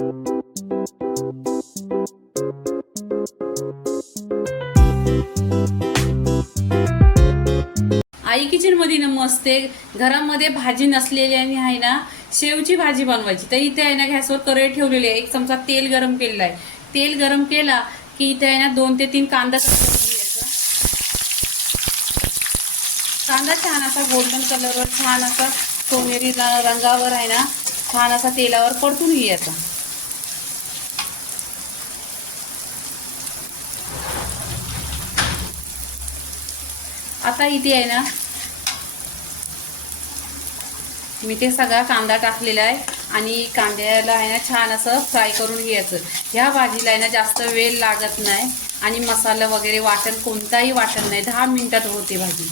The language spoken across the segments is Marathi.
आई किचन मध्ये नमस्ते. घरामध्ये भाजी नसलेली आणि आहे ना शेवची भाजी बनवायची. तर इथे आहे ना गॅसवर कढई ठेवलेली आहे. 1 चमचा तेल गरम केलेला आहे. तेल गरम केला की इथे आहे ना 2 ते 3 कांदा घ्यायचा. कांदा छान असा गोल्डन कलरवर छान असा सोनेरी रंगावर आहे ना छान असा तेलावर परतून घ्यायचा. आता इथे आहे ना मी ते सगळा कांदा टाकलेला आहे आणि कांद्याला आहे ना छान असं फ्राय करून घ्यायचं. ह्या भाजीला आहे ना जास्त वेळ लागत नाही आणि मसाला वगैरे वाटण कोणताही वाटण नाही. 10 मिनिटात होते भाजी.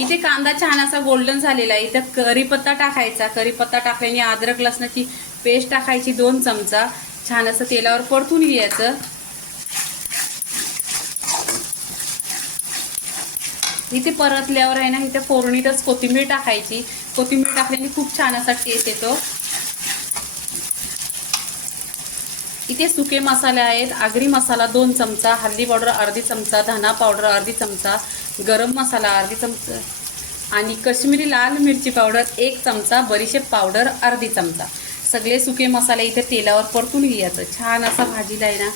इथे कांदा छान असा गोल्डन झालेला आहे. इथं कढीपत्ता टाकायचा. कढीपत्ता टाकल्याने अद्रक लसणाची पेस्ट टाकायची 2 चमचा. छान असं तेलावर परतून घ्यायचं. इथे परतल्यावर आहे ना इथे फोडणीतच कोथिंबीर टाकायची. कोथिंबीर टाकल्याने खूप छान असा टेस्ट येतो. इथे सुके मसाले आहेत. आगरी मसाला 2 चमचा, हळदी पावडर अर्धी चमचा, धना पावडर अर्धी चमचा, गरम मसाला अर्धी चमचा आणि काश्मीरी लाल मिरची पावडर 1 चमचा, बडीशेप पावडर अर्धी चमचा. सगळे सुके मसाले इथे तेलावर परतून घ्यायचं. छान असा भाजीला आहे ना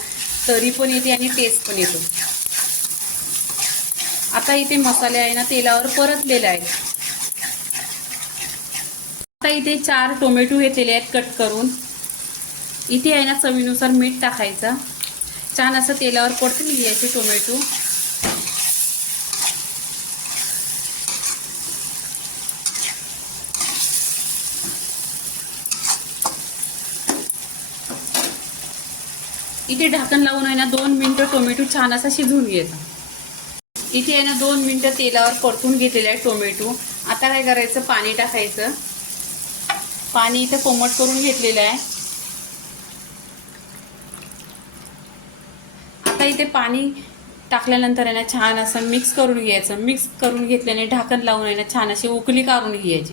तरी पण येते आणि टेस्ट पण येतो. आता इथे मसाले आहे ना तेलावर परतलेले आहेत. आता इथे 4 टोमॅटो घेतलेले आहेत कट करून. इथे आहे ना चवीनुसार मीठ टाकायचं. छान असं तेलावर परतून घ्यायचे टोमॅटो. इथे ढाकण लावून आहे ना 2 मिनिटं टोमॅटो छान असा शिजवून घ्यायचा. इथे आहे ना 2 मिनिटं तेलावर परतून घेतलेला आहे टोमॅटो. आता काय करायचं पाणी टाकायचं. पाणी इथे कोमट करून घेतलेलं आहे. आता इथे पाणी टाकल्यानंतर आहे ना छान असं मिक्स करून घ्यायचं. मिक्स करून घेतल्याने ढाकण लावून आहे ना छान अशी उकळी काढून घ्यायची.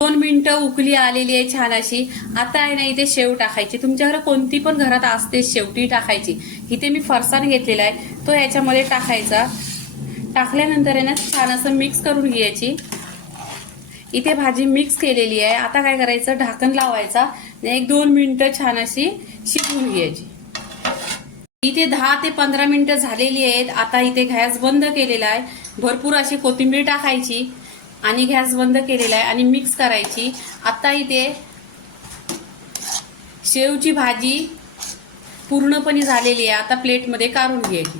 2 मिनिटं उकळी आलेली आहे छान अशी. आता आहे ना इथे शेव टाकायची. तुमच्याकडे कोणती पण घरात असते शेवटी टाकायची. इथे मी फरसाण घेतलेला आहे तो याच्यामध्ये टाकायचा. टाकल्यानंतर आहे ना छान असं मिक्स करून घ्यायची. इथे भाजी मिक्स केलेली आहे. आता काय करायचं ढाकण लावायचा. 1-2 मिनिटं छान अशी शिजवून घ्यायची. इथे 10 ते 15 मिनिटं झालेली आहेत. आता इथे गॅस बंद केलेला आहे. भरपूर अशी कोथिंबीर टाकायची आणि गॅस बंद केलेला आहे आणि मिक्स करायची. आता इथे शेवची भाजी पूर्णपणे झालेली आहे. आता प्लेटमध्ये काढून घ्यायची.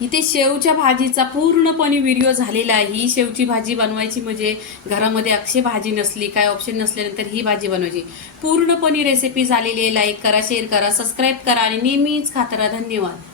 इथे शेवच्या भाजीचा पूर्णपणे व्हिडिओ झालेला आहे. ही शेवची भाजी बनवायची म्हणजे घरामध्ये अक्षय भाजी नसली काय ऑप्शन नसल्यानंतर ही भाजी बनवायची. पूर्णपणे रेसिपी झालेली आहे. लाईक करा, शेअर करा, सबस्क्राईब करा आणि नेहमीच खात राहा. धन्यवाद.